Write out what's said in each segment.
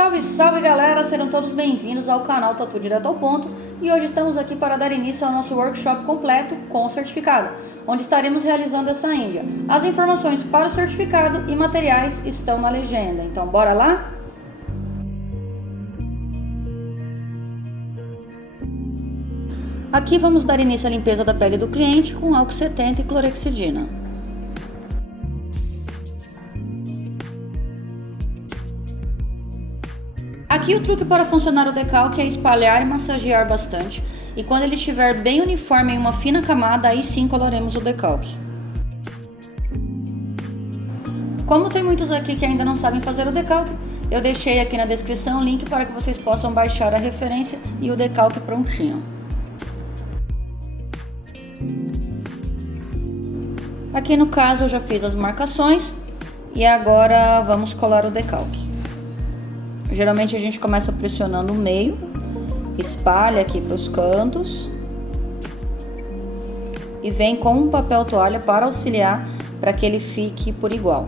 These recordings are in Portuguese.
Salve, salve galera, sejam todos bem-vindos ao canal Tatu Direto ao Ponto. E hoje estamos aqui para dar início ao nosso workshop completo com certificado, onde estaremos realizando essa índia. As informações para o certificado e materiais estão na legenda, então bora lá? Aqui vamos dar início à limpeza da pele do cliente com álcool 70 e clorexidina. Aqui o truque para funcionar o decalque é espalhar e massagear bastante, e quando ele estiver bem uniforme em uma fina camada, aí sim colaremos o decalque. Como tem muitos aqui que ainda não sabem fazer o decalque, eu deixei aqui na descrição o link para que vocês possam baixar a referência e o decalque prontinho. Aqui no caso eu já fiz as marcações e agora vamos colar o decalque. Geralmente a gente começa pressionando o meio, espalha aqui para os cantos e vem com um papel toalha para auxiliar para que ele fique por igual.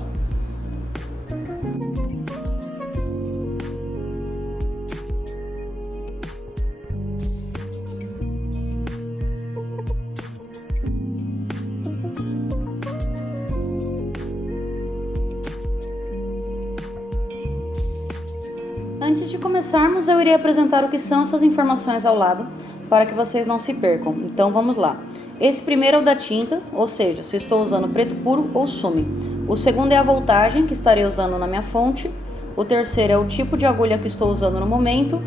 Antes de começarmos, eu irei apresentar o que são essas informações ao lado, para que vocês não se percam. Então vamos lá. Esse primeiro é o da tinta, ou seja, se estou usando preto puro ou sume. O segundo é a voltagem, que estarei usando na minha fonte. O terceiro é o tipo de agulha que estou usando no momento.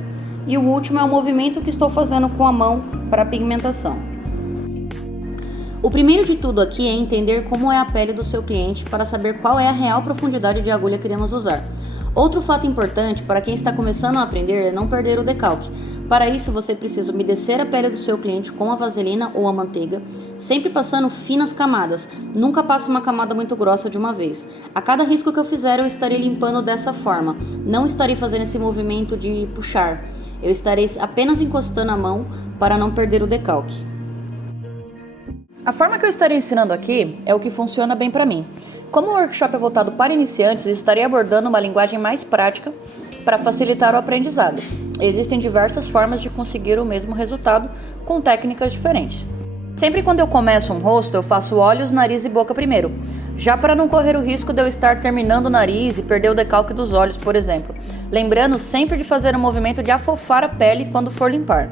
E o último é o movimento que estou fazendo com a mão para a pigmentação. O primeiro de tudo aqui é entender como é a pele do seu cliente para saber qual é a real profundidade de agulha que iremos usar. Outro fato importante para quem está começando a aprender é não perder o decalque. Para isso, você precisa umedecer a pele do seu cliente com a vaselina ou a manteiga, sempre passando finas camadas. Nunca passe uma camada muito grossa de uma vez. A cada risco que eu fizer, eu estarei limpando dessa forma. Não estarei fazendo esse movimento de puxar. Eu estarei apenas encostando a mão para não perder o decalque. A forma que eu estarei ensinando aqui é o que funciona bem para mim. Como o workshop é voltado para iniciantes, estarei abordando uma linguagem mais prática para facilitar o aprendizado. Existem diversas formas de conseguir o mesmo resultado com técnicas diferentes. Sempre quando eu começo um rosto, eu faço olhos, nariz e boca primeiro, já para não correr o risco de eu estar terminando o nariz e perder o decalque dos olhos, por exemplo. Lembrando sempre de fazer um movimento de afofar a pele quando for limpar.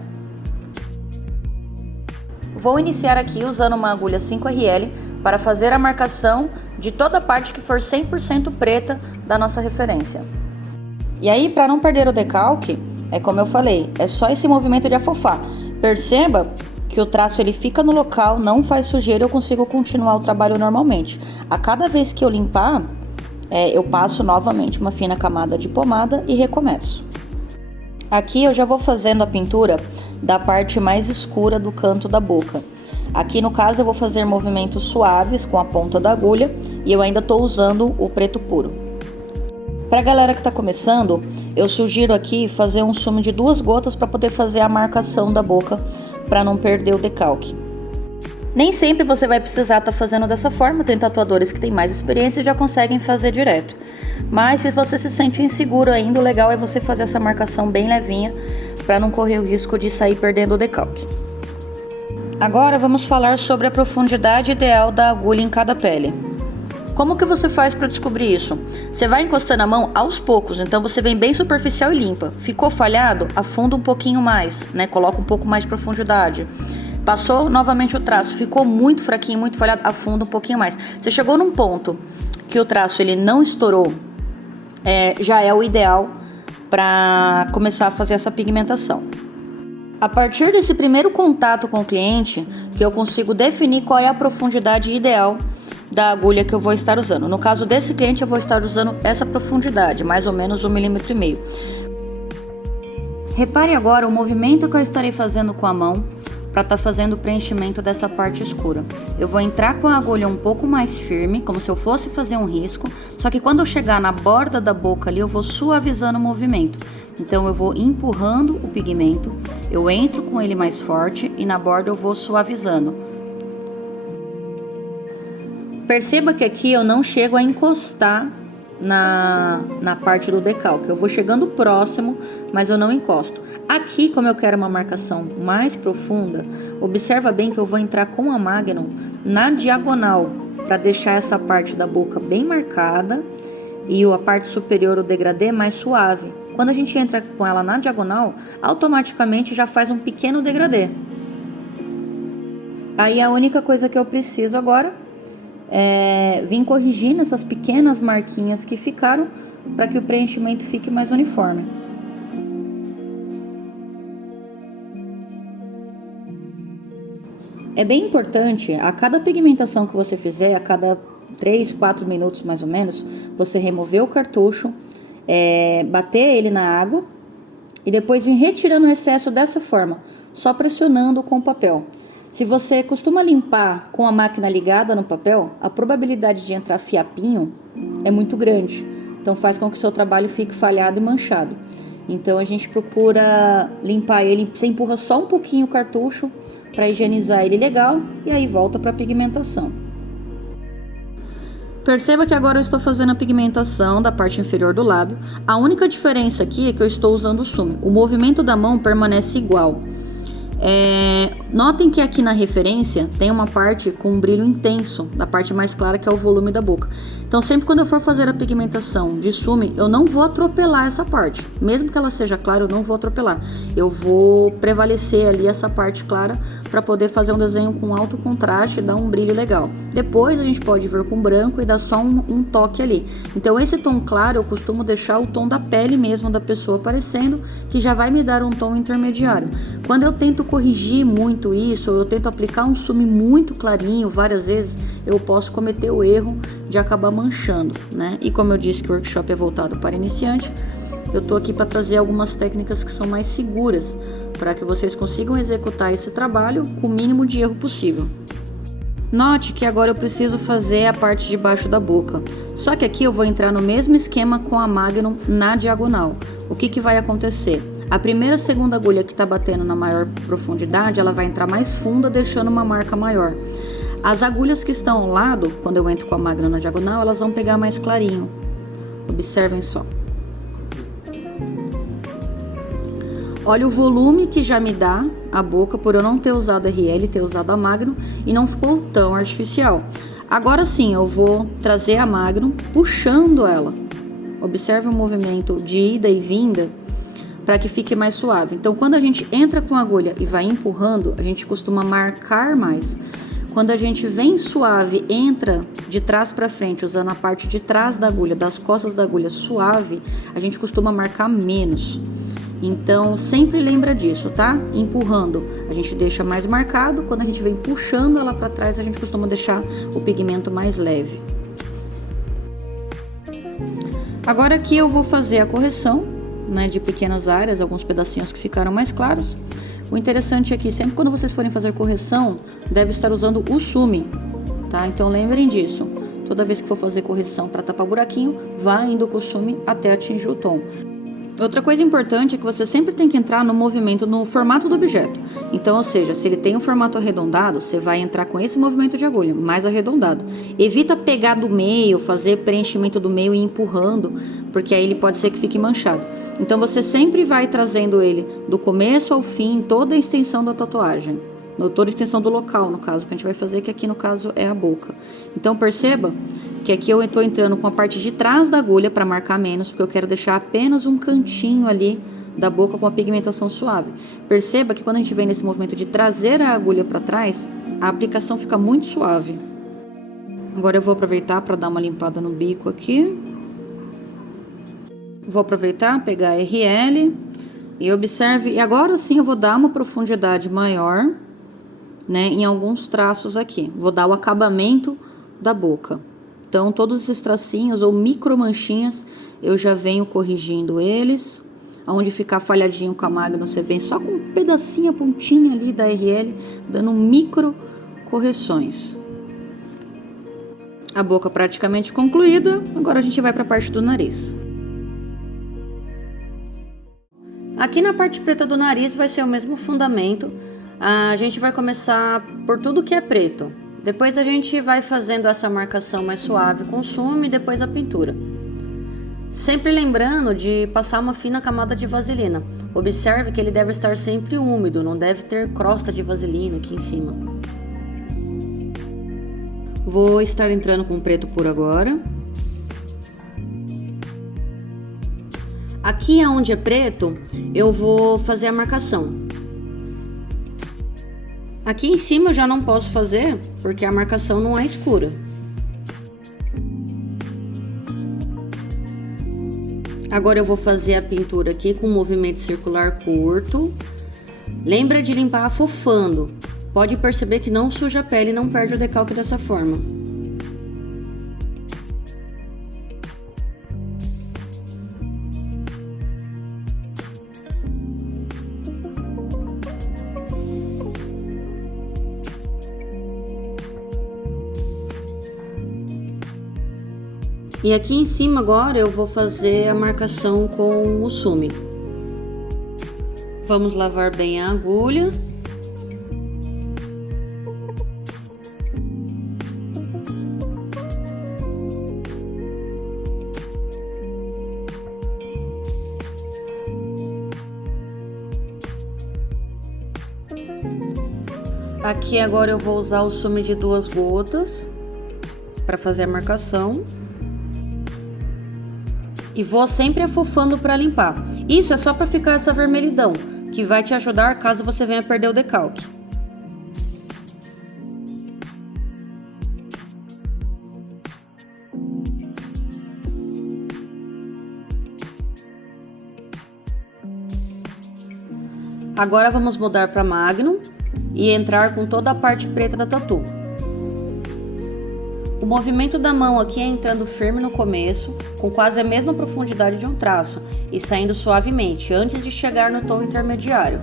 Vou iniciar aqui usando uma agulha 5RL para fazer a marcação de toda a parte que for 100% preta da nossa referência. E aí, para não perder o decalque, é como eu falei, é só esse movimento de afofar. Perceba que o traço ele fica no local, não faz sujeira, eu consigo continuar o trabalho normalmente. A cada vez que eu limpar, eu passo novamente uma fina camada de pomada e recomeço. Aqui eu já vou fazendo a pintura da parte mais escura do canto da boca. Aqui no caso eu vou fazer movimentos suaves com a ponta da agulha e eu ainda estou usando o preto puro. Para a galera que está começando, eu sugiro aqui fazer um sumo de 2 gotas para poder fazer a marcação da boca para não perder o decalque. Nem sempre você vai precisar estar fazendo dessa forma, tem tatuadores que têm mais experiência e já conseguem fazer direto. Mas se você se sente inseguro ainda, o legal é você fazer essa marcação bem levinha para não correr o risco de sair perdendo o decalque. Agora vamos falar sobre a profundidade ideal da agulha em cada pele. Como que você faz para descobrir isso? Você vai encostando a mão aos poucos, então você vem bem superficial e limpa. Ficou falhado? Afunda um pouquinho mais, né? Coloca um pouco mais de profundidade. Passou novamente o traço, ficou muito fraquinho, muito falhado, afunda um pouquinho mais. Você chegou num ponto que o traço ele não estourou, já é o ideal para começar a fazer essa pigmentação. A partir desse primeiro contato com o cliente, que eu consigo definir qual é a profundidade ideal da agulha que eu vou estar usando. No caso desse cliente, eu vou estar usando essa profundidade, mais ou menos 1,5 mm. Repare agora o movimento que eu estarei fazendo com a mão para estar fazendo o preenchimento dessa parte escura. Eu vou entrar com a agulha um pouco mais firme, como se eu fosse fazer um risco, só que quando eu chegar na borda da boca ali, eu vou suavizando o movimento. Então eu vou empurrando o pigmento, eu entro com ele mais forte e na borda eu vou suavizando. Perceba que aqui eu não chego a encostar na parte do decalque. Eu vou chegando próximo, mas eu não encosto. Aqui, como eu quero uma marcação mais profunda, observa bem que eu vou entrar com a Magnum na diagonal, para deixar essa parte da boca bem marcada e a parte superior, o degradê, mais suave. Quando a gente entra com ela na diagonal, automaticamente já faz um pequeno degradê. Aí a única coisa que eu preciso agora é vir corrigindo essas pequenas marquinhas que ficaram para que o preenchimento fique mais uniforme. É bem importante, a cada pigmentação que você fizer, a cada 3, 4 minutos mais ou menos, você remover o cartucho, bater ele na água e depois vir retirando o excesso dessa forma, só pressionando com o papel. Se você costuma limpar com a máquina ligada no papel, a probabilidade de entrar fiapinho é muito grande. Então faz com que o seu trabalho fique falhado e manchado. Então a gente procura limpar ele, você empurra só um pouquinho o cartucho para higienizar ele legal e aí volta para a pigmentação. Perceba que agora eu estou fazendo a pigmentação da parte inferior do lábio. A única diferença aqui é que eu estou usando o sume. O movimento da mão permanece igual. Notem que aqui na referência tem uma parte com um brilho intenso, da parte mais clara, que é o volume da boca. Então sempre quando eu for fazer a pigmentação de sume, eu não vou atropelar essa parte. Mesmo que ela seja clara, eu não vou atropelar. Eu vou prevalecer ali essa parte clara para poder fazer um desenho com alto contraste e dar um brilho legal. Depois a gente pode vir com branco e dar só um toque ali. Então esse tom claro eu costumo deixar o tom da pele mesmo da pessoa aparecendo, que já vai me dar um tom intermediário. Quando eu tento corrigir muito isso, eu tento aplicar um sume muito clarinho várias vezes, eu posso cometer o erro de acabar manchando, né? E como eu disse que o workshop é voltado para iniciante, eu tô aqui para trazer algumas técnicas que são mais seguras, para que vocês consigam executar esse trabalho com o mínimo de erro possível. Note que agora eu preciso fazer a parte de baixo da boca, só que aqui eu vou entrar no mesmo esquema com a Magnum na diagonal. O que vai acontecer? A primeira e segunda agulha que está batendo na maior profundidade, ela vai entrar mais funda, deixando uma marca maior. As agulhas que estão ao lado, quando eu entro com a Magnum na diagonal, elas vão pegar mais clarinho. Observem só. Olha o volume que já me dá a boca, por eu não ter usado RL, ter usado a Magnum, e não ficou tão artificial. Agora sim, eu vou trazer a Magnum, puxando ela. Observe o movimento de ida e vinda, para que fique mais suave. Então, quando a gente entra com a agulha e vai empurrando, a gente costuma marcar mais. Quando a gente vem suave, entra de trás para frente, usando a parte de trás da agulha, das costas da agulha suave, a gente costuma marcar menos. Então, sempre lembra disso, tá? Empurrando, a gente deixa mais marcado. Quando a gente vem puxando ela para trás, a gente costuma deixar o pigmento mais leve. Agora aqui eu vou fazer a correção, né, de pequenas áreas, alguns pedacinhos que ficaram mais claros. O interessante é que sempre quando vocês forem fazer correção, deve estar usando o sume, tá? Então lembrem disso. Toda vez que for fazer correção para tapar buraquinho, vá indo com o sume até atingir o tom. Outra coisa importante é que você sempre tem que entrar no movimento, no formato do objeto. Então, ou seja, se ele tem um formato arredondado, você vai entrar com esse movimento de agulha, mais arredondado. Evita pegar do meio, fazer preenchimento do meio e ir empurrando, porque aí ele pode ser que fique manchado. Então, você sempre vai trazendo ele do começo ao fim, toda a extensão da tatuagem. Toda a extensão do local, no caso, que a gente vai fazer, que aqui no caso é a boca. Então, perceba que aqui eu estou entrando com a parte de trás da agulha para marcar menos, porque eu quero deixar apenas um cantinho ali da boca com a pigmentação suave. Perceba que quando a gente vem nesse movimento de trazer a agulha para trás, a aplicação fica muito suave. Agora eu vou aproveitar para dar uma limpada no bico aqui. Vou aproveitar, pegar a RL e observe. E agora sim eu vou dar uma profundidade maior, né, em alguns traços aqui. Vou dar o acabamento da boca. Então, todos esses tracinhos ou micro manchinhas, eu já venho corrigindo eles. Onde ficar falhadinho com a Magnum, você vem só com um pedacinho, a pontinha ali da RL, dando micro correções. A boca praticamente concluída, agora a gente vai para a parte do nariz. Aqui na parte preta do nariz vai ser o mesmo fundamento. A gente vai começar por tudo que é preto. Depois a gente vai fazendo essa marcação mais suave com sume e depois a pintura. Sempre lembrando de passar uma fina camada de vaselina. Observe que ele deve estar sempre úmido, não deve ter crosta de vaselina aqui em cima. Vou estar entrando com preto puro agora. Aqui onde é preto, eu vou fazer a marcação. Aqui em cima eu já não posso fazer, porque a marcação não é escura. Agora eu vou fazer a pintura aqui com um movimento circular curto. Lembra de limpar afofando. Pode perceber que não suja a pele e não perde o decalque dessa forma. E aqui em cima agora eu vou fazer a marcação com o sume. Vamos lavar bem a agulha. Aqui agora eu vou usar o sume de 2 gotas para fazer a marcação. E vou sempre afofando para limpar. Isso é só para ficar essa vermelhidão, que vai te ajudar caso você venha perder o decalque. Agora vamos mudar para Magnum e entrar com toda a parte preta da tatu. O movimento da mão aqui é entrando firme no começo, com quase a mesma profundidade de um traço, e saindo suavemente, antes de chegar no tom intermediário.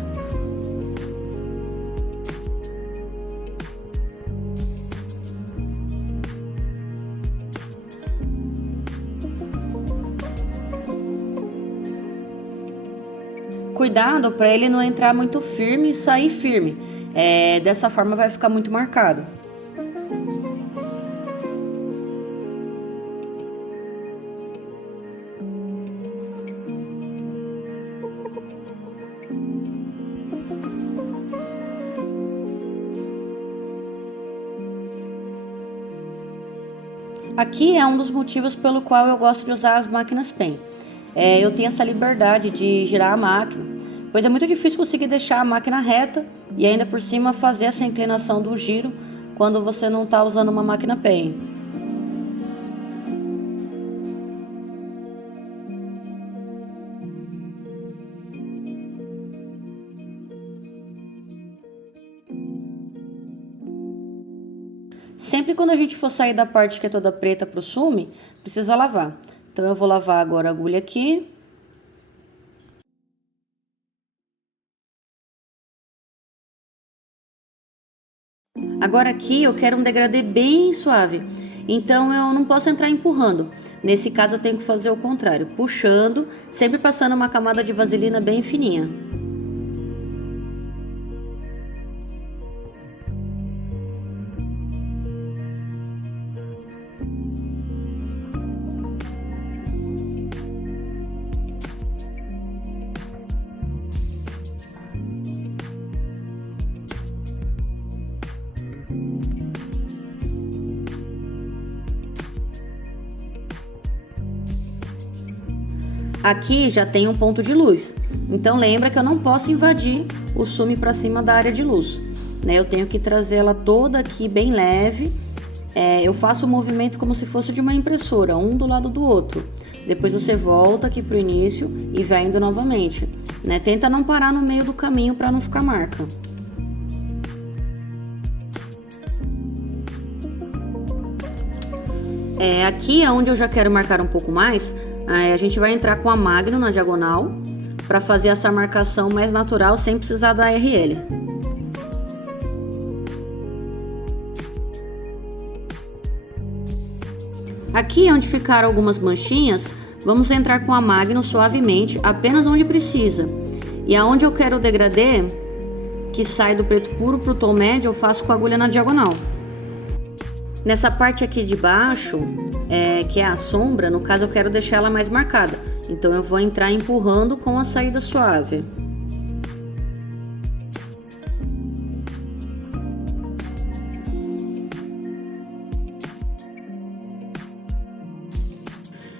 Cuidado para ele não entrar muito firme e sair firme, dessa forma vai ficar muito marcado. Aqui é um dos motivos pelo qual eu gosto de usar as máquinas pen. Eu tenho essa liberdade de girar a máquina, pois é muito difícil conseguir deixar a máquina reta e ainda por cima fazer essa inclinação do giro quando você não está usando uma máquina pen. Sempre quando a gente for sair da parte que é toda preta para o sume, precisa lavar. Então eu vou lavar agora a agulha aqui. Agora aqui eu quero um degradê bem suave, então eu não posso entrar empurrando. Nesse caso eu tenho que fazer o contrário, puxando, sempre passando uma camada de vaselina bem fininha. Aqui já tem um ponto de luz, então lembra que eu não posso invadir o sume para cima da área de luz, né? Eu tenho que trazer ela toda aqui bem leve. Eu faço o movimento como se fosse de uma impressora, um do lado do outro. Depois você volta aqui pro início e vai indo novamente, né? Tenta não parar no meio do caminho para não ficar marca. Aqui é onde eu já quero marcar um pouco mais. A gente vai entrar com a Magnum na diagonal para fazer essa marcação mais natural sem precisar da RL. Aqui onde ficaram algumas manchinhas, vamos entrar com a Magnum suavemente, apenas onde precisa. E aonde eu quero o degradê, que sai do preto puro para o tom médio, eu faço com a agulha na diagonal. Nessa parte aqui de baixo, que é a sombra, no caso eu quero deixar ela mais marcada. Então eu vou entrar empurrando com a saída suave.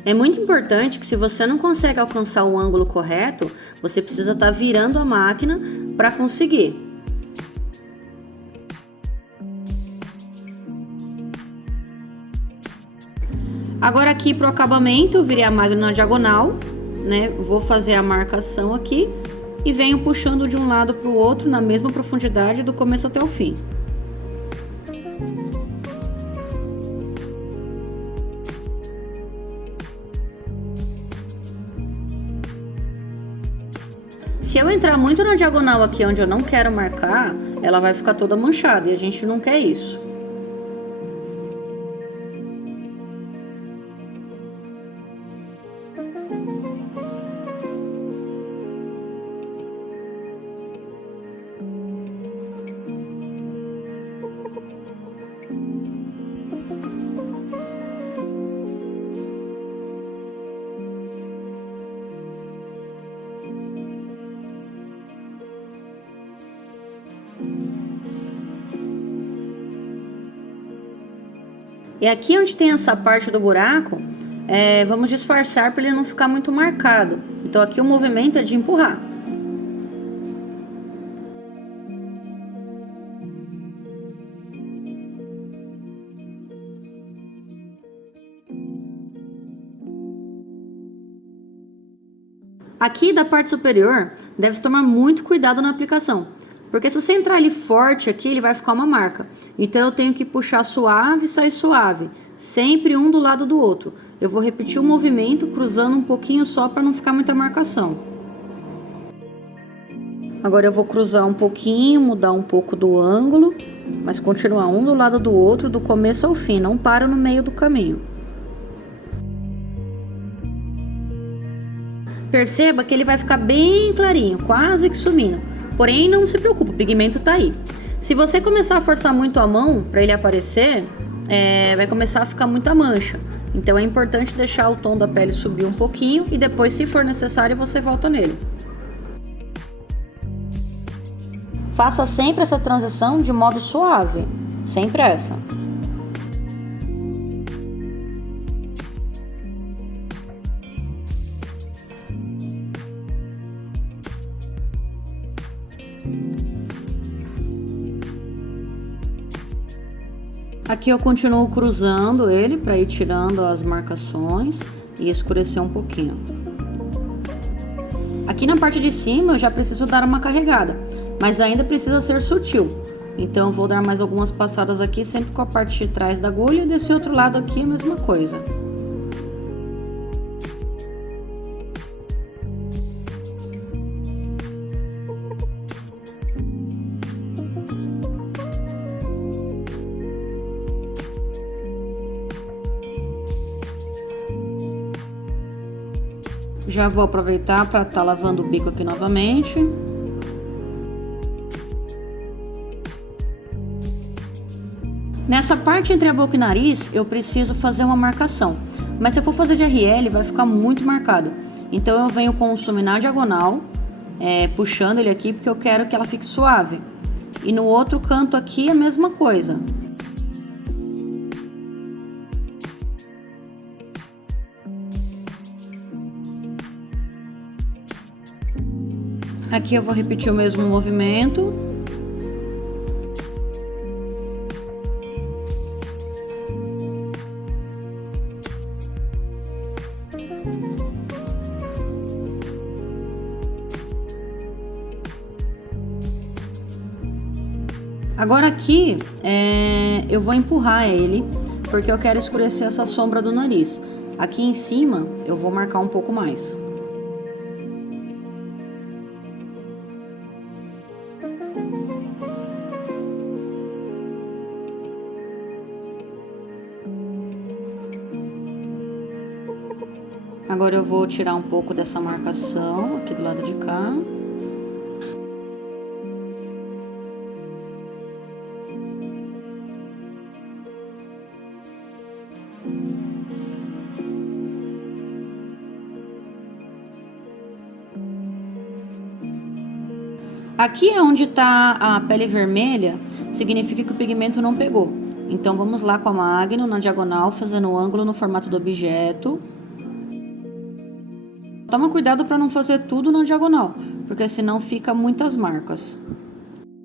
É muito importante que, se você não consegue alcançar o ângulo correto, você precisa estar virando a máquina para conseguir. Agora aqui pro acabamento, eu virei a máquina na diagonal, né? Vou fazer a marcação aqui e venho puxando de um lado para o outro na mesma profundidade do começo até o fim. Se eu entrar muito na diagonal aqui onde eu não quero marcar, ela vai ficar toda manchada e a gente não quer isso. E aqui onde tem essa parte do buraco, vamos disfarçar para ele não ficar muito marcado. Então aqui o movimento é de empurrar. Aqui da parte superior, deve tomar muito cuidado na aplicação. Porque se você entrar ali forte aqui, ele vai ficar uma marca. Então eu tenho que puxar suave e sair suave. Sempre um do lado do outro. Eu vou repetir o movimento, cruzando um pouquinho só para não ficar muita marcação. Agora eu vou cruzar um pouquinho, mudar um pouco do ângulo. Mas continuar um do lado do outro, do começo ao fim. Não paro no meio do caminho. Perceba que ele vai ficar bem clarinho, quase que sumindo. Porém, não se preocupe, o pigmento tá aí. Se você começar a forçar muito a mão para ele aparecer, vai começar a ficar muita mancha. Então é importante deixar o tom da pele subir um pouquinho e depois, se for necessário, você volta nele. Faça sempre essa transição de modo suave, sem pressa. Aqui eu continuo cruzando ele para ir tirando as marcações e escurecer um pouquinho. Aqui na parte de cima eu já preciso dar uma carregada, mas ainda precisa ser sutil. Então eu vou dar mais algumas passadas aqui, sempre com a parte de trás da agulha, e desse outro lado aqui a mesma coisa. Já vou aproveitar para estar lavando o bico aqui novamente. Nessa parte entre a boca e o nariz, eu preciso fazer uma marcação. Mas se eu for fazer de RL, vai ficar muito marcado. Então eu venho com o sumi na diagonal, puxando ele aqui, porque eu quero que ela fique suave. E no outro canto aqui, a mesma coisa. Aqui eu vou repetir o mesmo movimento. Agora aqui, eu vou empurrar ele, porque eu quero escurecer essa sombra do nariz. Aqui em cima, eu vou marcar um pouco mais. Agora eu vou tirar um pouco dessa marcação aqui do lado de cá. Aqui é onde tá a pele vermelha, significa que o pigmento não pegou. Então vamos lá com a Magnum na diagonal, fazendo o ângulo no formato do objeto. Toma cuidado para não fazer tudo na diagonal, porque senão fica muitas marcas.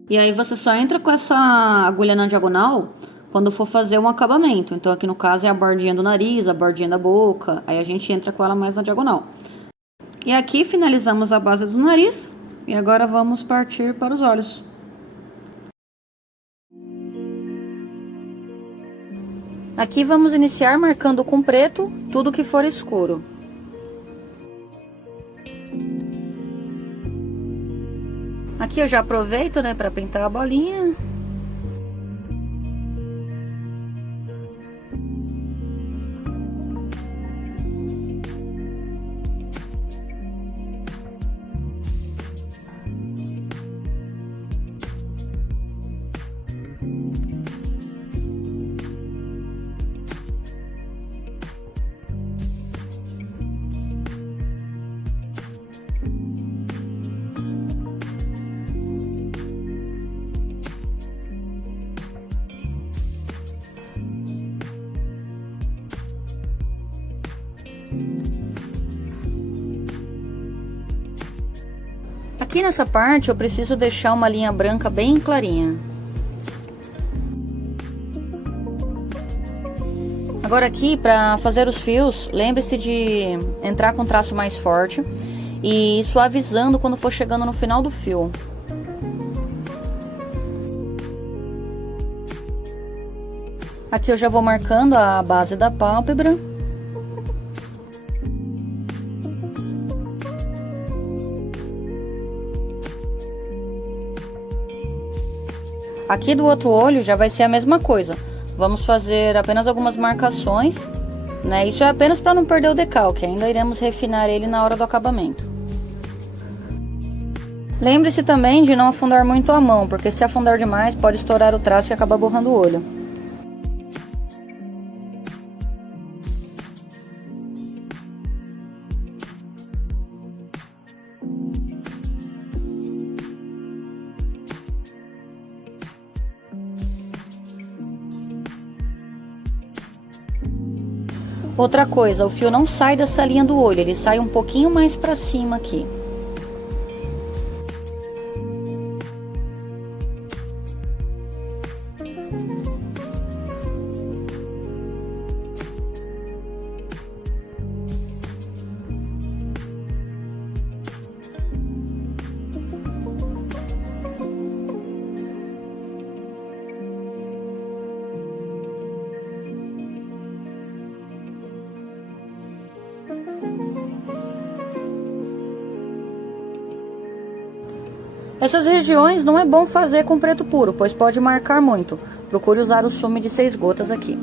E aí você só entra com essa agulha na diagonal quando for fazer um acabamento. Então aqui no caso é a bordinha do nariz, a bordinha da boca, aí a gente entra com ela mais na diagonal. E aqui finalizamos a base do nariz e agora vamos partir para os olhos. Aqui vamos iniciar marcando com preto tudo que for escuro. Aqui eu já aproveito, né, para pintar a bolinha. Aqui nessa parte eu preciso deixar uma linha branca bem clarinha. Agora aqui, para fazer os fios, lembre-se de entrar com traço mais forte e ir suavizando quando for chegando no final do fio. Aqui eu já vou marcando a base da pálpebra. Aqui do outro olho já vai ser a mesma coisa. Vamos fazer apenas algumas marcações, né? Isso é apenas para não perder o decalque, ainda iremos refinar ele na hora do acabamento. Lembre-se também de não afundar muito a mão, porque se afundar demais pode estourar o traço e acabar borrando o olho. Outra coisa, o fio não sai dessa linha do olho, ele sai um pouquinho mais pra cima aqui. Essas regiões não é bom fazer com preto puro, pois pode marcar muito. Procure usar o sume de 6 gotas aqui.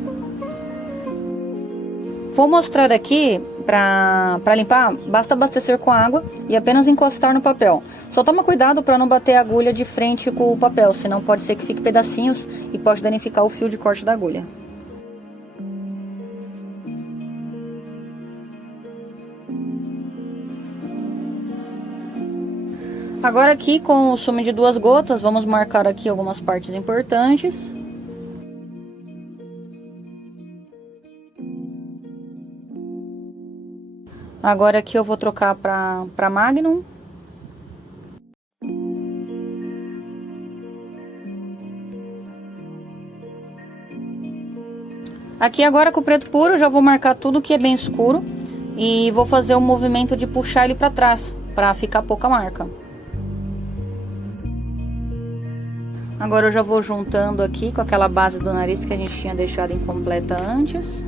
Vou mostrar aqui, para limpar, basta abastecer com água e apenas encostar no papel. Só toma cuidado para não bater a agulha de frente com o papel, senão pode ser que fique pedacinhos e pode danificar o fio de corte da agulha. Agora aqui com o sume de 2 gotas, vamos marcar aqui algumas partes importantes. Agora aqui eu vou trocar para Magnum. Aqui agora com o preto puro, já vou marcar tudo que é bem escuro. E vou fazer o movimento de puxar ele para trás, para ficar pouca marca. Agora eu já vou juntando aqui com aquela base do nariz que a gente tinha deixado incompleta antes.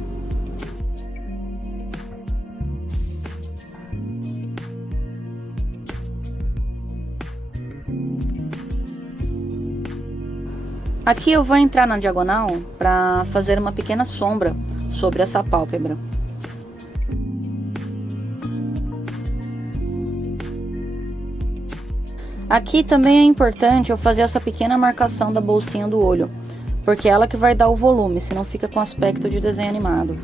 Aqui eu vou entrar na diagonal para fazer uma pequena sombra sobre essa pálpebra. Aqui também é importante eu fazer essa pequena marcação da bolsinha do olho, porque é ela que vai dar o volume, senão fica com aspecto de desenho animado.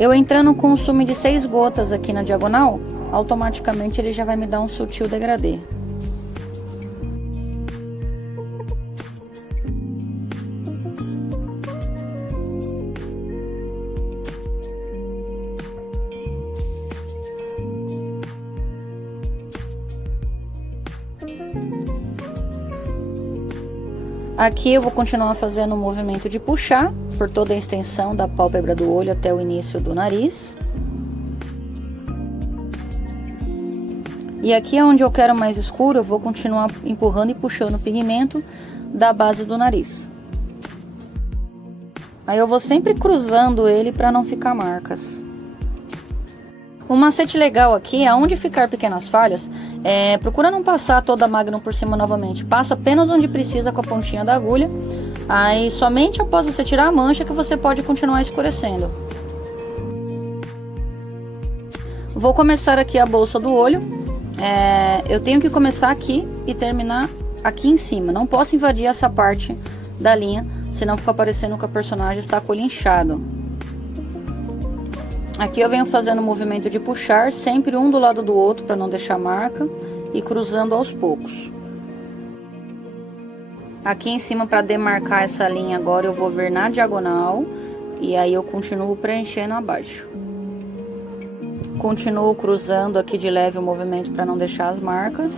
Eu entrando com um sumo de 6 gotas aqui na diagonal, automaticamente ele já vai me dar um sutil degradê. Aqui eu vou continuar fazendo o movimento de puxar por toda a extensão da pálpebra do olho até o início do nariz. E aqui onde eu quero mais escuro, eu vou continuar empurrando e puxando o pigmento da base do nariz. Aí eu vou sempre cruzando ele para não ficar marcas. Um macete legal aqui, aonde ficar pequenas falhas, procura não passar toda a Magnum por cima novamente. Passa apenas onde precisa com a pontinha da agulha. Aí somente após você tirar a mancha que você pode continuar escurecendo. Vou começar aqui a bolsa do olho. Eu tenho que começar aqui e terminar aqui em cima. Não posso invadir essa parte da linha, senão fica parecendo que a personagem está com o olho inchado. Aqui eu venho fazendo o movimento de puxar, sempre um do lado do outro para não deixar marca, e cruzando aos poucos. Aqui em cima, para demarcar essa linha agora, eu vou vir na diagonal, e aí eu continuo preenchendo abaixo. Continuo cruzando aqui de leve o movimento para não deixar as marcas.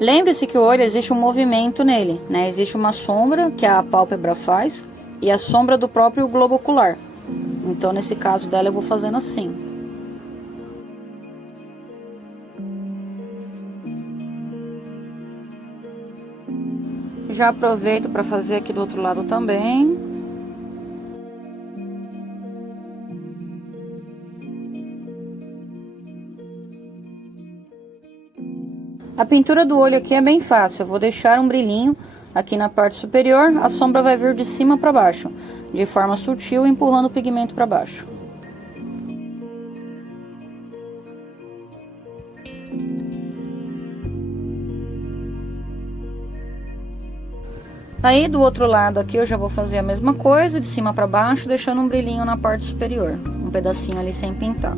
Lembre-se que o olho existe um movimento nele, né? Existe uma sombra que a pálpebra faz, e a sombra do próprio globo ocular. Então, nesse caso dela, eu vou fazendo assim. Já aproveito para fazer aqui do outro lado também. A pintura do olho aqui é bem fácil. Eu vou deixar um brilhinho aqui na parte superior, a sombra vai vir de cima para baixo, de forma sutil, empurrando o pigmento para baixo. Aí do outro lado aqui eu já vou fazer a mesma coisa, de cima para baixo, deixando um brilhinho na parte superior, um pedacinho ali sem pintar.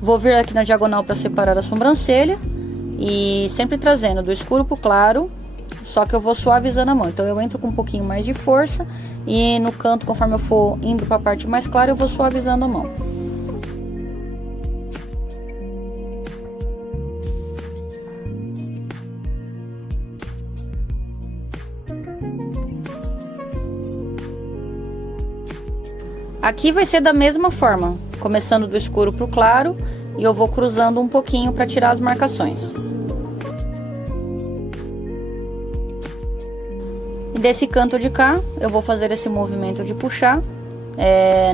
Vou vir aqui na diagonal para separar a sobrancelha e sempre trazendo do escuro pro claro, só que eu vou suavizando a mão. Então eu entro com um pouquinho mais de força e no canto, conforme eu for indo para a parte mais clara, eu vou suavizando a mão. Aqui vai ser da mesma forma, começando do escuro pro claro, e eu vou cruzando um pouquinho para tirar as marcações. E desse canto de cá, eu vou fazer esse movimento de puxar.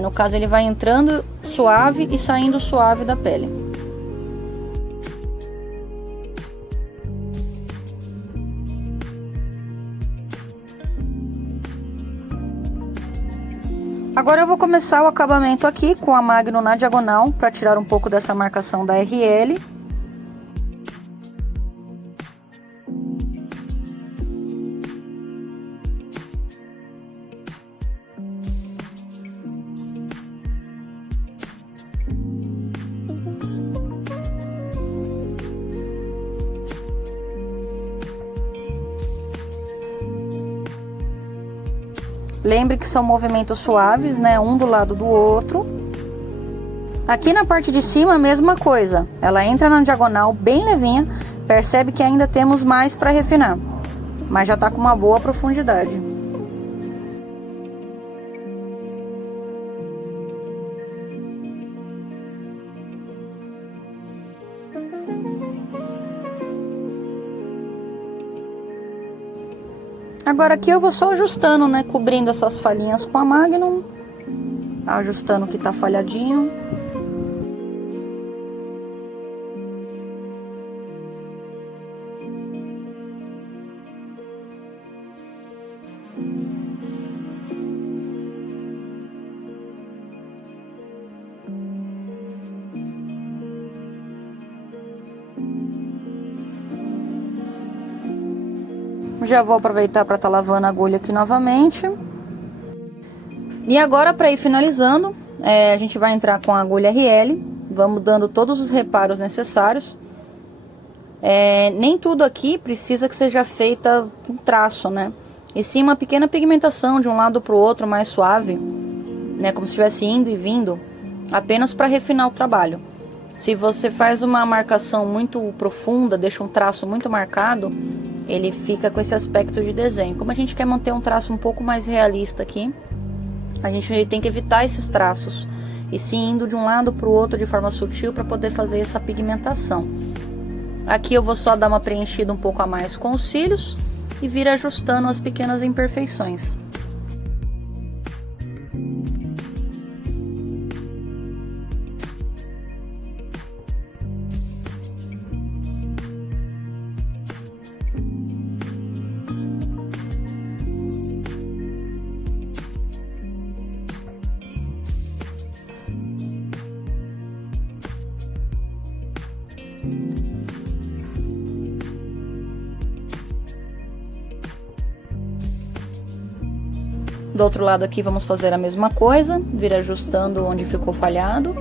No caso, ele vai entrando suave e saindo suave da pele. Agora eu vou começar o acabamento aqui com a Magnum na diagonal, para tirar um pouco dessa marcação da RL. Lembre que são movimentos suaves, né? Um do lado do outro. Aqui na parte de cima, a mesma coisa. Ela entra na diagonal bem levinha. Percebe que ainda temos mais para refinar, mas já tá com uma boa profundidade. Agora aqui eu vou só ajustando, né? Cobrindo essas falhinhas com a Magnum, ajustando o que tá falhadinho. Já vou aproveitar para estar lavando a agulha aqui novamente. E agora, para ir finalizando, a gente vai entrar com a agulha RL. Vamos dando todos os reparos necessários. Nem tudo aqui precisa que seja feita um traço, né? E sim uma pequena pigmentação de um lado para o outro, mais suave, né? Como se estivesse indo e vindo, apenas para refinar o trabalho. Se você faz uma marcação muito profunda, deixa um traço muito marcado, ele fica com esse aspecto de desenho. Como a gente quer manter um traço um pouco mais realista aqui, a gente tem que evitar esses traços e sim indo de um lado para o outro de forma sutil para poder fazer essa pigmentação. Aqui eu vou só dar uma preenchida um pouco a mais com os cílios e vir ajustando as pequenas imperfeições. Do outro lado aqui vamos fazer a mesma coisa, vir ajustando onde ficou falhado.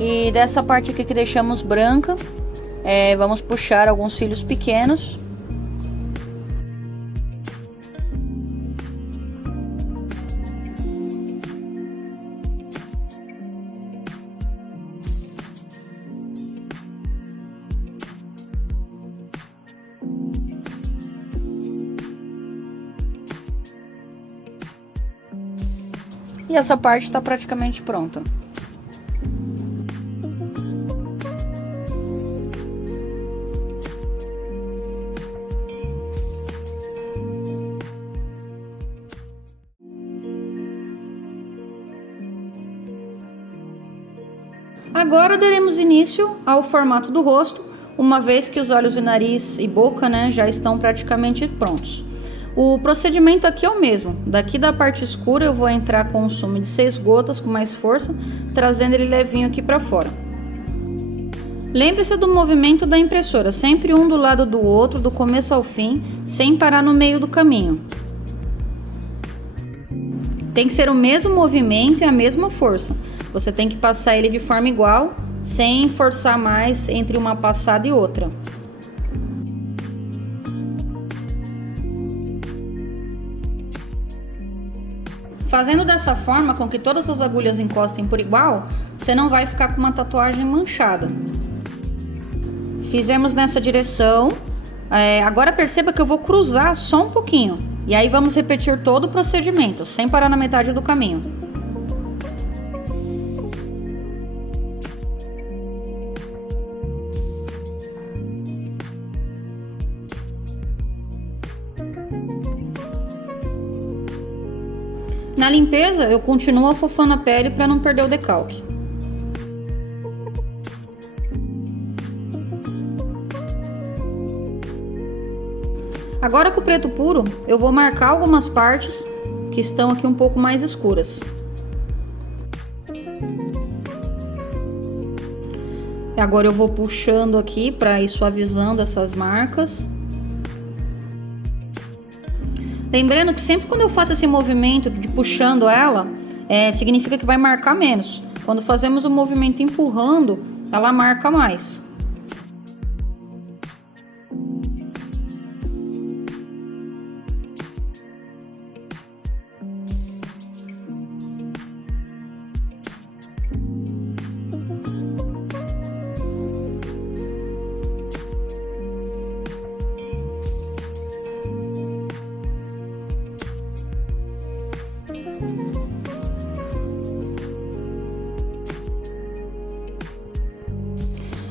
E dessa parte aqui que deixamos branca, vamos puxar alguns cílios pequenos. E essa parte está praticamente pronta. Agora daremos início ao formato do rosto, uma vez que os olhos e nariz e boca, né, já estão praticamente prontos. O procedimento aqui é o mesmo. Daqui da parte escura eu vou entrar com um sumo de 6 gotas com mais força, trazendo ele levinho aqui para fora. Lembre-se do movimento da impressora, sempre um do lado do outro, do começo ao fim, sem parar no meio do caminho. Tem que ser o mesmo movimento e a mesma força. Você tem que passar ele de forma igual, sem forçar mais entre uma passada e outra. Fazendo dessa forma, com que todas as agulhas encostem por igual, você não vai ficar com uma tatuagem manchada. Fizemos nessa direção. Agora perceba que eu vou cruzar só um pouquinho. E aí vamos repetir todo o procedimento, sem parar na metade do caminho. Na limpeza, eu continuo afofando a pele para não perder o decalque. Agora com o preto puro, eu vou marcar algumas partes que estão aqui um pouco mais escuras. E agora eu vou puxando aqui para ir suavizando essas marcas. Lembrando que sempre quando eu faço esse movimento de puxando ela, significa que vai marcar menos. Quando fazemos o movimento empurrando, ela marca mais.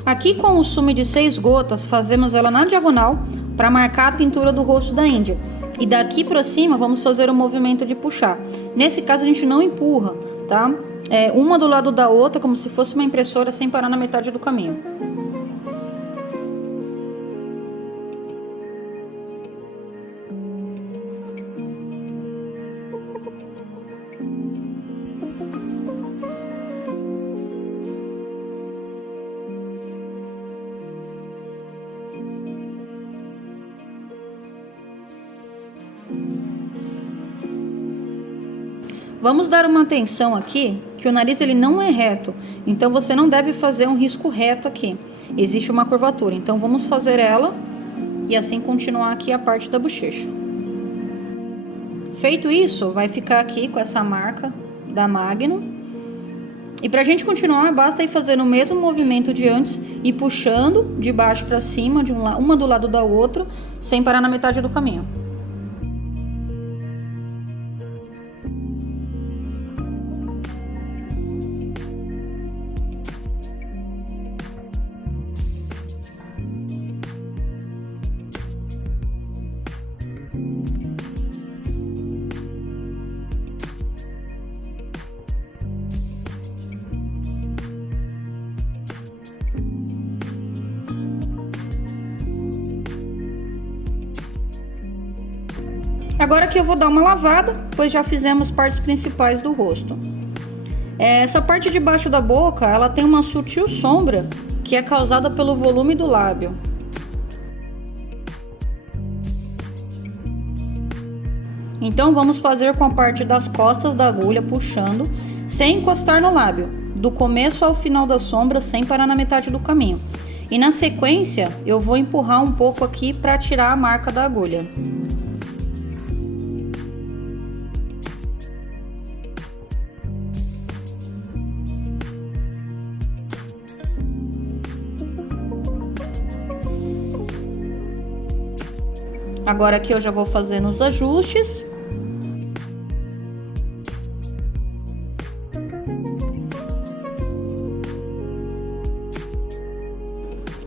Aqui com o sumo de 6 gotas, fazemos ela na diagonal para marcar a pintura do rosto da Índia. E daqui para cima vamos fazer o movimento de puxar. Nesse caso a gente não empurra, tá? Uma do lado da outra, como se fosse uma impressora, sem parar na metade do caminho. Vamos dar uma atenção aqui, que o nariz ele não é reto, então você não deve fazer um risco reto aqui. Existe uma curvatura, então vamos fazer ela e assim continuar aqui a parte da bochecha. Feito isso, vai ficar aqui com essa marca da Magnum. E pra gente continuar, basta ir fazendo o mesmo movimento de antes e puxando de baixo pra cima, uma do lado da outra, sem parar na metade do caminho. Agora aqui eu vou dar uma lavada, pois já fizemos partes principais do rosto. Essa parte de baixo da boca, ela tem uma sutil sombra que é causada pelo volume do lábio. Então vamos fazer com a parte das costas da agulha, puxando, sem encostar no lábio, do começo ao final da sombra, sem parar na metade do caminho. E na sequência, eu vou empurrar um pouco aqui para tirar a marca da agulha. Agora aqui eu já vou fazendo os ajustes.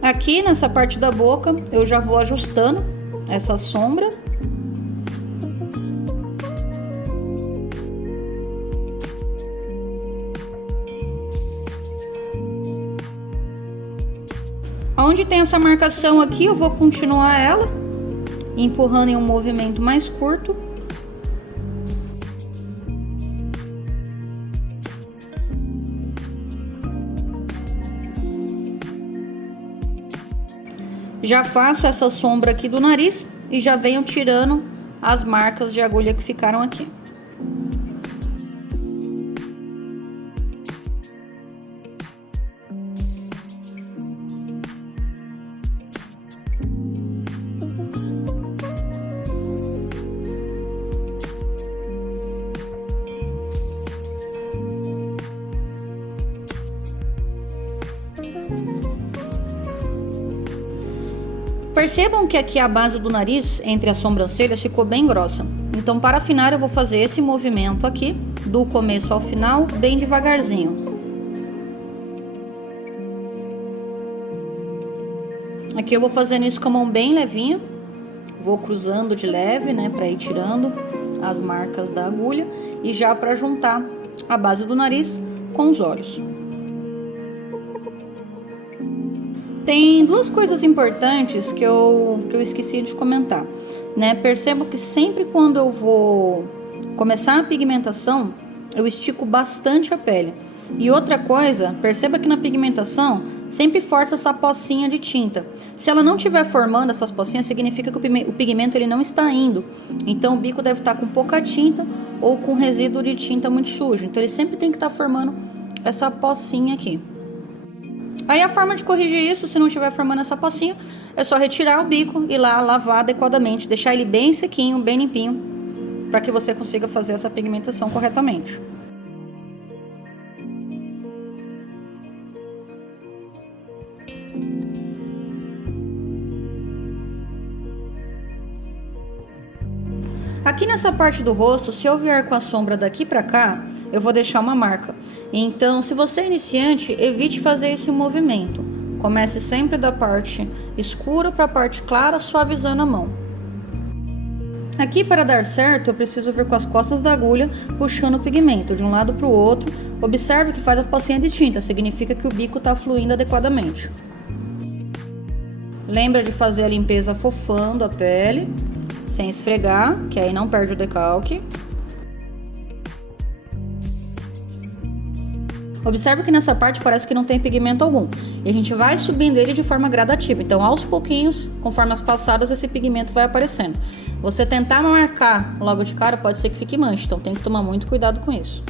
Aqui nessa parte da boca eu já vou ajustando essa sombra. Onde tem essa marcação aqui eu vou continuar ela, empurrando em um movimento mais curto. Já faço essa sombra aqui do nariz e já venho tirando as marcas de agulha que ficaram aqui. Percebam que aqui a base do nariz, entre as sobrancelhas, ficou bem grossa. Então, para afinar, eu vou fazer esse movimento aqui, do começo ao final, bem devagarzinho. Aqui eu vou fazendo isso com a mão bem levinha. Vou cruzando de leve, né, para ir tirando as marcas da agulha. E já para juntar a base do nariz com os olhos. Tem duas coisas importantes que eu esqueci de comentar, né? Percebo que sempre quando eu vou começar a pigmentação, eu estico bastante a pele. E outra coisa, perceba que na pigmentação sempre força essa pocinha de tinta. Se ela não estiver formando essas pocinhas, significa que o pigmento ele não está indo. Então o bico deve estar com pouca tinta ou com resíduo de tinta muito sujo. Então ele sempre tem que estar formando essa pocinha aqui. Aí a forma de corrigir isso, se não estiver formando essa pocinha, é só retirar o bico e lá lavar adequadamente, deixar ele bem sequinho, bem limpinho, para que você consiga fazer essa pigmentação corretamente. Aqui nessa parte do rosto, se eu vier com a sombra daqui pra cá, eu vou deixar uma marca. Então, se você é iniciante, evite fazer esse movimento. Comece sempre da parte escura para a parte clara, suavizando a mão. Aqui, para dar certo, eu preciso vir com as costas da agulha puxando o pigmento de um lado para o outro. Observe que faz a pocinha de tinta, significa que o bico está fluindo adequadamente. Lembra de fazer a limpeza afofando a pele, sem esfregar, que aí não perde o decalque. Observe que nessa parte parece que não tem pigmento algum. E a gente vai subindo ele de forma gradativa. Então, aos pouquinhos, conforme as passadas, esse pigmento vai aparecendo. Você tentar marcar logo de cara, pode ser que fique mancha. Então, tem que tomar muito cuidado com isso.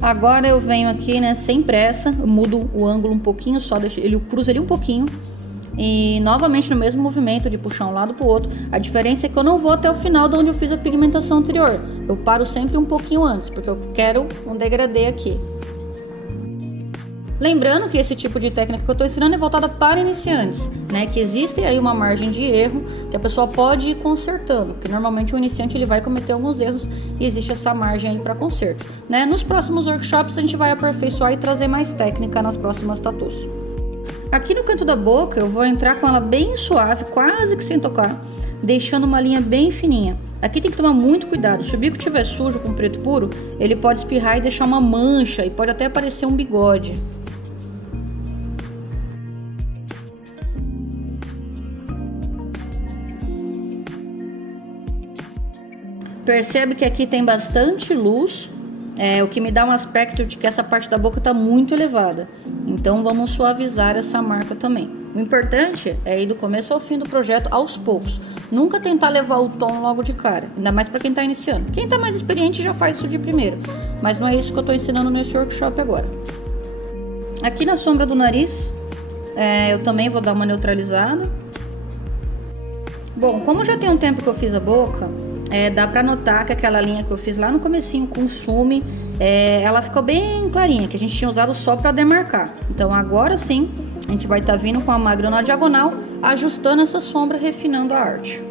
Agora eu venho aqui, né, sem pressa. Eu mudo o ângulo um pouquinho só, eu cruzo ele um pouquinho. E novamente no mesmo movimento de puxar um lado para o outro. A diferença é que eu não vou até o final de onde eu fiz a pigmentação anterior. Eu paro sempre um pouquinho antes, porque eu quero um degradê aqui. Lembrando que esse tipo de técnica que eu estou ensinando é voltada para iniciantes, né? Que existe aí uma margem de erro que a pessoa pode ir consertando, porque normalmente o iniciante ele vai cometer alguns erros e existe essa margem aí para conserto, né? Nos próximos workshops a gente vai aperfeiçoar e trazer mais técnica nas próximas tatus. Aqui no canto da boca eu vou entrar com ela bem suave, quase que sem tocar, deixando uma linha bem fininha. Aqui tem que tomar muito cuidado, se o bico estiver sujo com preto puro, ele pode espirrar e deixar uma mancha e pode até aparecer um bigode. Percebe que aqui tem bastante luz, o que me dá um aspecto de que essa parte da boca está muito elevada. Então vamos suavizar essa marca também. O importante é ir do começo ao fim do projeto aos poucos. Nunca tentar levar o tom logo de cara, ainda mais para quem está iniciando. Quem está mais experiente já faz isso de primeiro, mas não é isso que eu estou ensinando nesse workshop agora. Aqui na sombra do nariz, eu também vou dar uma neutralizada. Bom, como já tem um tempo que eu fiz a boca, dá pra notar que aquela linha que eu fiz lá no comecinho com o Sumi, ela ficou bem clarinha, que a gente tinha usado só pra demarcar. Então agora sim, a gente vai estar vindo com a Magno na diagonal, ajustando essa sombra, refinando a arte.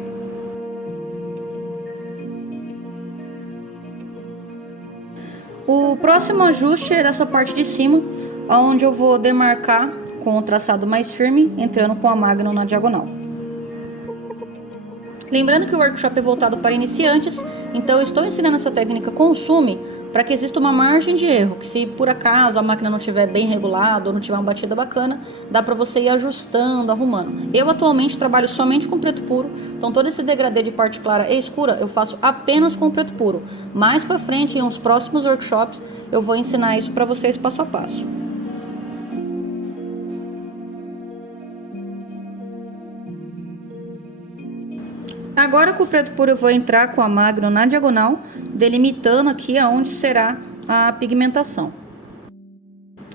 O próximo ajuste é dessa parte de cima, onde eu vou demarcar com o traçado mais firme, entrando com a Magno na diagonal. Lembrando que o workshop é voltado para iniciantes, então eu estou ensinando essa técnica com o Sumi para que exista uma margem de erro, que se por acaso a máquina não estiver bem regulada ou não tiver uma batida bacana, dá para você ir ajustando, arrumando. Eu atualmente trabalho somente com preto puro, então todo esse degradê de parte clara e escura eu faço apenas com preto puro. Mais para frente, em uns próximos workshops, eu vou ensinar isso para vocês passo a passo. Agora com o preto puro eu vou entrar com a Magno na diagonal, delimitando aqui aonde será a pigmentação.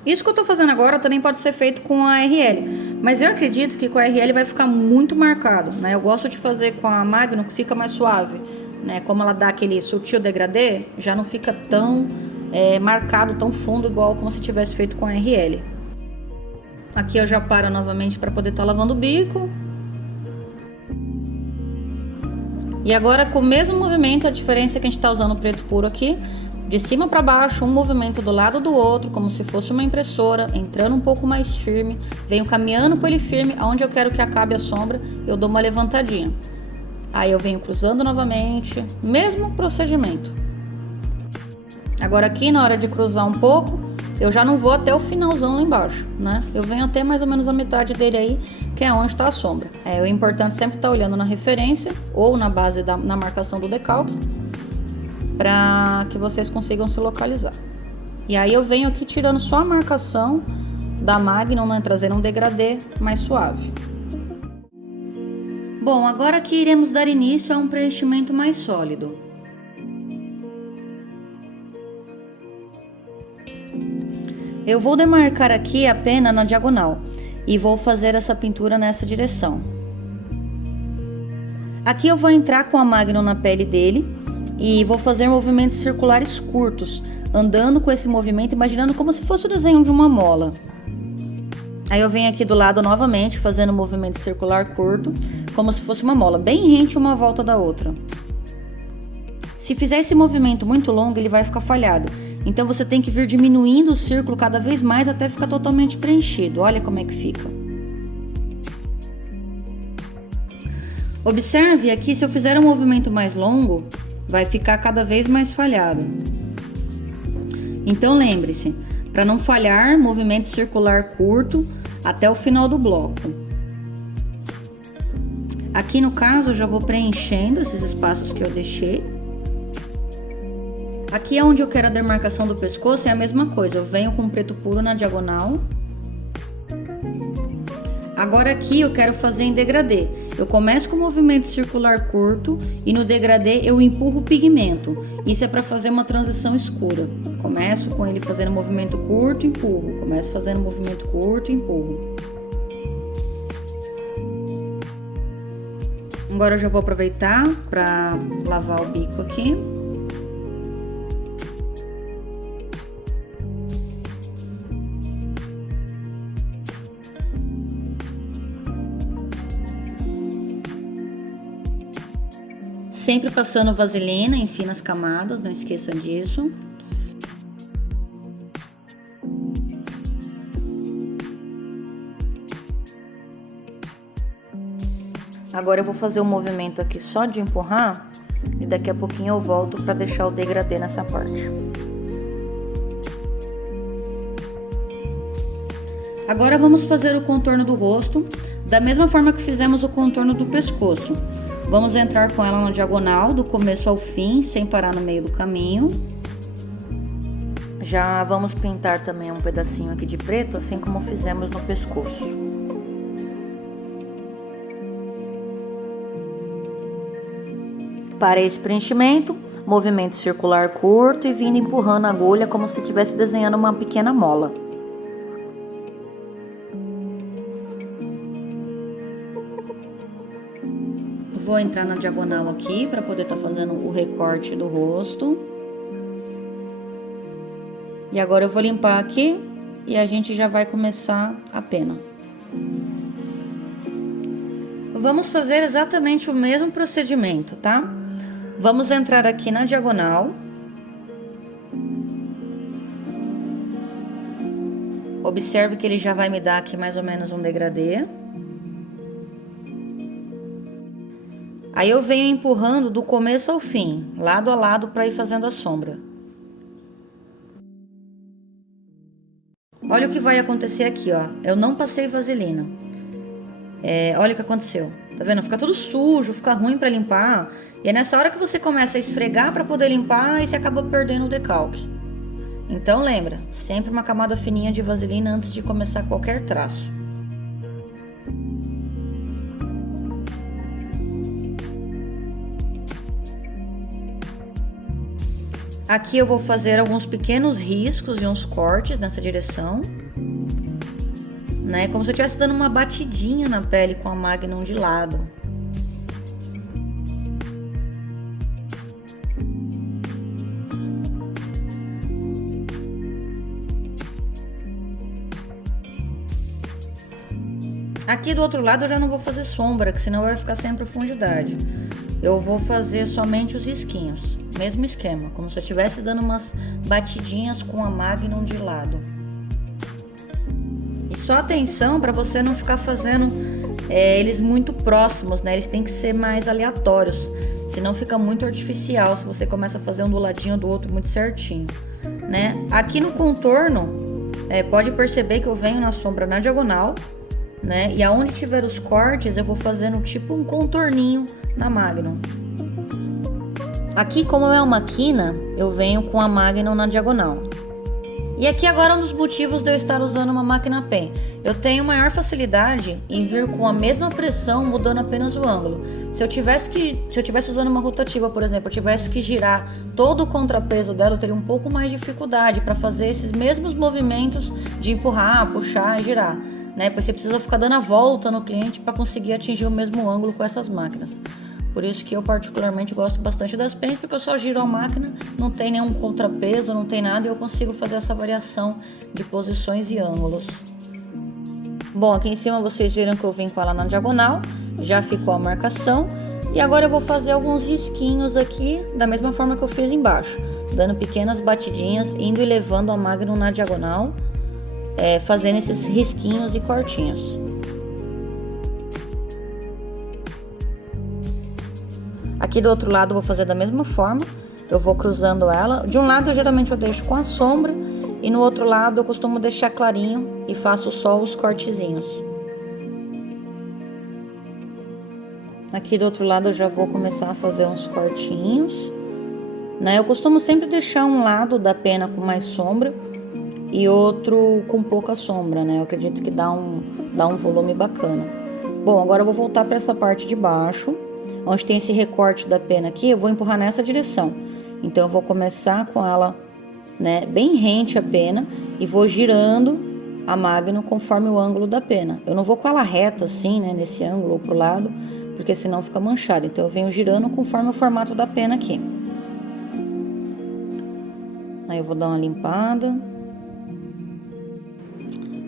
Isso que eu tô fazendo agora também pode ser feito com a RL, mas eu acredito que com a RL vai ficar muito marcado, né? Eu gosto de fazer com a Magno que fica mais suave, né? Como ela dá aquele sutil degradê, já não fica tão marcado, tão fundo igual como se tivesse feito com a RL. Aqui eu já paro novamente para poder estar lavando o bico. E agora com o mesmo movimento, a diferença é que a gente está usando o preto puro aqui, de cima para baixo, um movimento do lado do outro, como se fosse uma impressora, entrando um pouco mais firme, venho caminhando com ele firme, aonde eu quero que acabe a sombra, eu dou uma levantadinha. Aí eu venho cruzando novamente, mesmo procedimento. Agora aqui na hora de cruzar um pouco, eu já não vou até o finalzão lá embaixo, né? Eu venho até mais ou menos a metade dele aí, que é onde está a sombra. O importante sempre estar olhando na referência ou na base na marcação do decalque, para que vocês consigam se localizar. E aí eu venho aqui tirando só a marcação da Magnum, né, trazendo um degradê mais suave. Bom, agora aqui iremos dar início a um preenchimento mais sólido. Eu vou demarcar aqui a pena na diagonal e vou fazer essa pintura nessa direção. Aqui eu vou entrar com a Magnum na pele dele e vou fazer movimentos circulares curtos, andando com esse movimento, imaginando como se fosse o desenho de uma mola. Aí eu venho aqui do lado novamente, fazendo um movimento circular curto, como se fosse uma mola, bem rente uma volta da outra. Se fizer esse movimento muito longo, ele vai ficar falhado. Então você tem que vir diminuindo o círculo cada vez mais até ficar totalmente preenchido. Olha como é que fica. Observe aqui, se eu fizer um movimento mais longo, vai ficar cada vez mais falhado. Então lembre-se, para não falhar, movimento circular curto até o final do bloco. Aqui no caso eu já vou preenchendo esses espaços que eu deixei. Aqui é onde eu quero a demarcação do pescoço, é a mesma coisa, eu venho com preto puro na diagonal. Agora aqui eu quero fazer em degradê. Eu começo com o movimento circular curto e no degradê eu empurro o pigmento. Isso é para fazer uma transição escura. Começo com ele fazendo movimento curto, empurro. Começo fazendo movimento curto, empurro. Agora eu já vou aproveitar para lavar o bico aqui. Sempre passando vaselina em finas camadas, não esqueça disso. Agora eu vou fazer um movimento aqui só de empurrar e daqui a pouquinho eu volto para deixar o degradê nessa parte. Agora vamos fazer o contorno do rosto, da mesma forma que fizemos o contorno do pescoço. Vamos entrar com ela na diagonal, do começo ao fim, sem parar no meio do caminho. Já vamos pintar também um pedacinho aqui de preto, assim como fizemos no pescoço. Para esse preenchimento, movimento circular curto e vindo empurrando a agulha como se estivesse desenhando uma pequena mola. Vou entrar na diagonal aqui para poder estar fazendo o recorte do rosto. E agora eu vou limpar aqui e a gente já vai começar a pena. Vamos fazer exatamente o mesmo procedimento, tá? Vamos entrar aqui na diagonal. Observe que ele já vai me dar aqui mais ou menos um degradê. Aí eu venho empurrando do começo ao fim, lado a lado, para ir fazendo a sombra. Olha o que vai acontecer aqui, ó. Eu não passei vaselina. Olha o que aconteceu. Tá vendo? Fica tudo sujo, fica ruim para limpar. E é nessa hora que você começa a esfregar para poder limpar e você acaba perdendo o decalque. Então lembra, sempre uma camada fininha de vaselina antes de começar qualquer traço. Aqui eu vou fazer alguns pequenos riscos e uns cortes nessa direção, né? Como se eu estivesse dando uma batidinha na pele com a Magnum de lado. Aqui do outro lado eu já não vou fazer sombra, que senão vai ficar sem profundidade. Eu vou fazer somente os risquinhos. Mesmo esquema, como se eu estivesse dando umas batidinhas com a Magnum de lado. E só atenção para você não ficar fazendo eles muito próximos, né? Eles têm que ser mais aleatórios, senão fica muito artificial se você começa a fazer um do ladinho do outro muito certinho, né? Aqui no contorno, pode perceber que eu venho na sombra na diagonal, né? E aonde tiver os cortes, eu vou fazendo tipo um contorninho na Magnum. Aqui, como é uma quina, eu venho com a Magnum na diagonal. E aqui agora um dos motivos de eu estar usando uma máquina pen. Eu tenho maior facilidade em vir com a mesma pressão, mudando apenas o ângulo. Se eu tivesse usando uma rotativa, por exemplo, eu tivesse que girar todo o contrapeso dela, eu teria um pouco mais de dificuldade para fazer esses mesmos movimentos de empurrar, puxar e girar, né? Pois você precisa ficar dando a volta no cliente para conseguir atingir o mesmo ângulo com essas máquinas. Por isso que eu particularmente gosto bastante das pens, porque eu só giro a máquina, não tem nenhum contrapeso, não tem nada, e eu consigo fazer essa variação de posições e ângulos. Bom, aqui em cima vocês viram que eu vim com ela na diagonal, já ficou a marcação. E agora eu vou fazer alguns risquinhos aqui, da mesma forma que eu fiz embaixo. dando pequenas batidinhas, indo e levando a Magnum na diagonal, fazendo esses risquinhos e cortinhos. Aqui do outro lado eu vou fazer da mesma forma, eu vou cruzando ela. De um lado geralmente eu deixo com a sombra e no outro lado eu costumo deixar clarinho e faço só os cortezinhos. Aqui do outro lado eu já vou começar a fazer uns cortinhos, né? Eu costumo sempre deixar um lado da pena com mais sombra e outro com pouca sombra, né? Eu acredito que dá um volume bacana. Bom, agora eu vou voltar para essa parte de baixo, onde tem esse recorte da pena aqui, eu vou empurrar nessa direção. Então eu vou começar com ela, né, bem rente a pena e vou girando a Magnum conforme o ângulo da pena. Eu não vou com ela reta assim, né, nesse ângulo ou pro lado, porque senão fica manchado. Então eu venho girando conforme o formato da pena aqui. Aí eu vou dar uma limpada.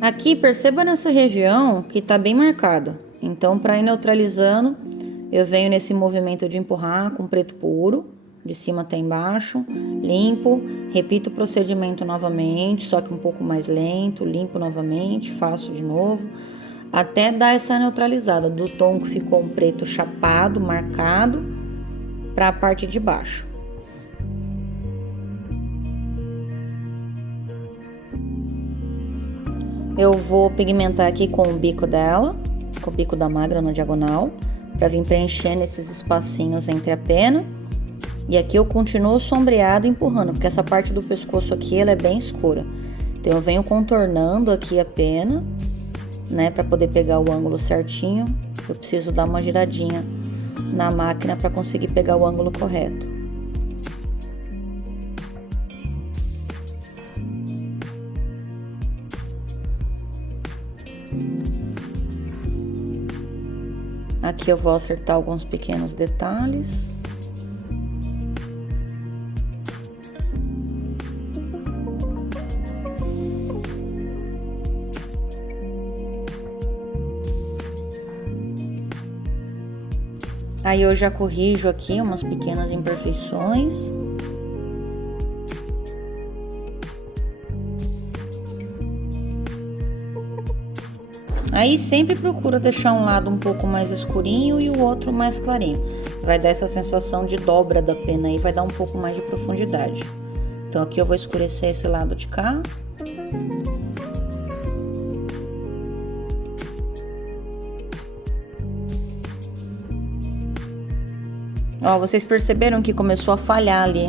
Aqui perceba nessa região que tá bem marcada. Então para ir neutralizando, eu venho nesse movimento de empurrar com preto puro, de cima até embaixo, limpo, repito o procedimento novamente, só que um pouco mais lento, limpo novamente, faço de novo, até dar essa neutralizada do tom que ficou um preto chapado, marcado, para a parte de baixo. Eu vou pigmentar aqui com o bico dela, com o bico da Magnum na diagonal, para vir preenchendo esses espacinhos entre a pena. E aqui eu continuo sombreado empurrando, porque essa parte do pescoço aqui ela é bem escura. Então eu venho contornando aqui a pena, né, para poder pegar o ângulo certinho. Eu preciso dar uma giradinha na máquina para conseguir pegar o ângulo correto. Aqui eu vou acertar alguns pequenos detalhes. Aí eu já corrijo aqui umas pequenas imperfeições. Aí sempre procura deixar um lado um pouco mais escurinho e o outro mais clarinho. Vai dar essa sensação de dobra da pena aí, vai dar um pouco mais de profundidade. Então aqui eu vou escurecer esse lado de cá. Ó, vocês perceberam que começou a falhar ali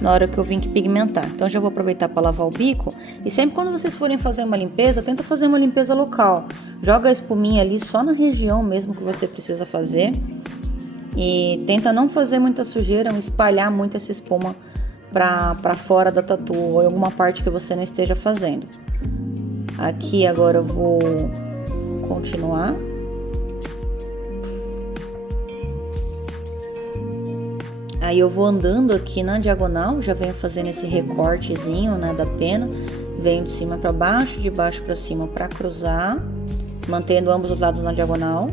na hora que eu vim aqui pigmentar. Então já vou aproveitar para lavar o bico. E sempre quando vocês forem fazer uma limpeza, tenta fazer uma limpeza local. Joga a espuminha ali só na região mesmo que você precisa fazer. E tenta não fazer muita sujeira, não espalhar muito essa espuma para fora da tatu ou em alguma parte que você não esteja fazendo. Aqui agora eu vou continuar. Aí eu vou andando aqui na diagonal, já venho fazendo esse recortezinho, né, da pena. Venho de cima para baixo, de baixo para cima para cruzar, mantendo ambos os lados na diagonal.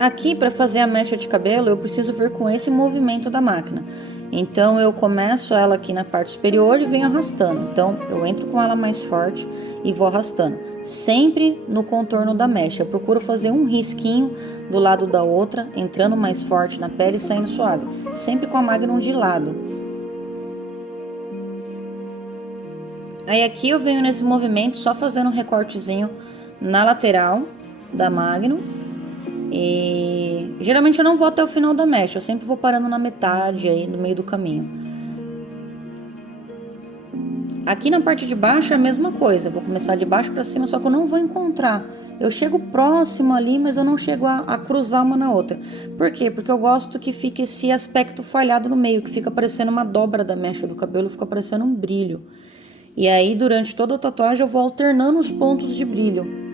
Aqui, para fazer a mecha de cabelo, eu preciso vir com esse movimento da máquina. Então, eu começo ela aqui na parte superior e venho arrastando. Então, eu entro com ela mais forte e vou arrastando. Sempre no contorno da mecha. Eu procuro fazer um risquinho do lado da outra, entrando mais forte na pele e saindo suave. Sempre com a Magnum de lado. Aí aqui eu venho nesse movimento só fazendo um recortezinho na lateral da Magnum. E geralmente eu não vou até o final da mecha, eu sempre vou parando na metade aí, no meio do caminho. Aqui na parte de baixo é a mesma coisa, eu vou começar de baixo para cima, só que eu não vou encontrar. Eu chego próximo ali, mas eu não chego a cruzar uma na outra. Por quê? Porque eu gosto que fique esse aspecto falhado no meio, que fica parecendo uma dobra da mecha do cabelo, fica parecendo um brilho. E aí durante toda a tatuagem eu vou alternando os pontos de brilho.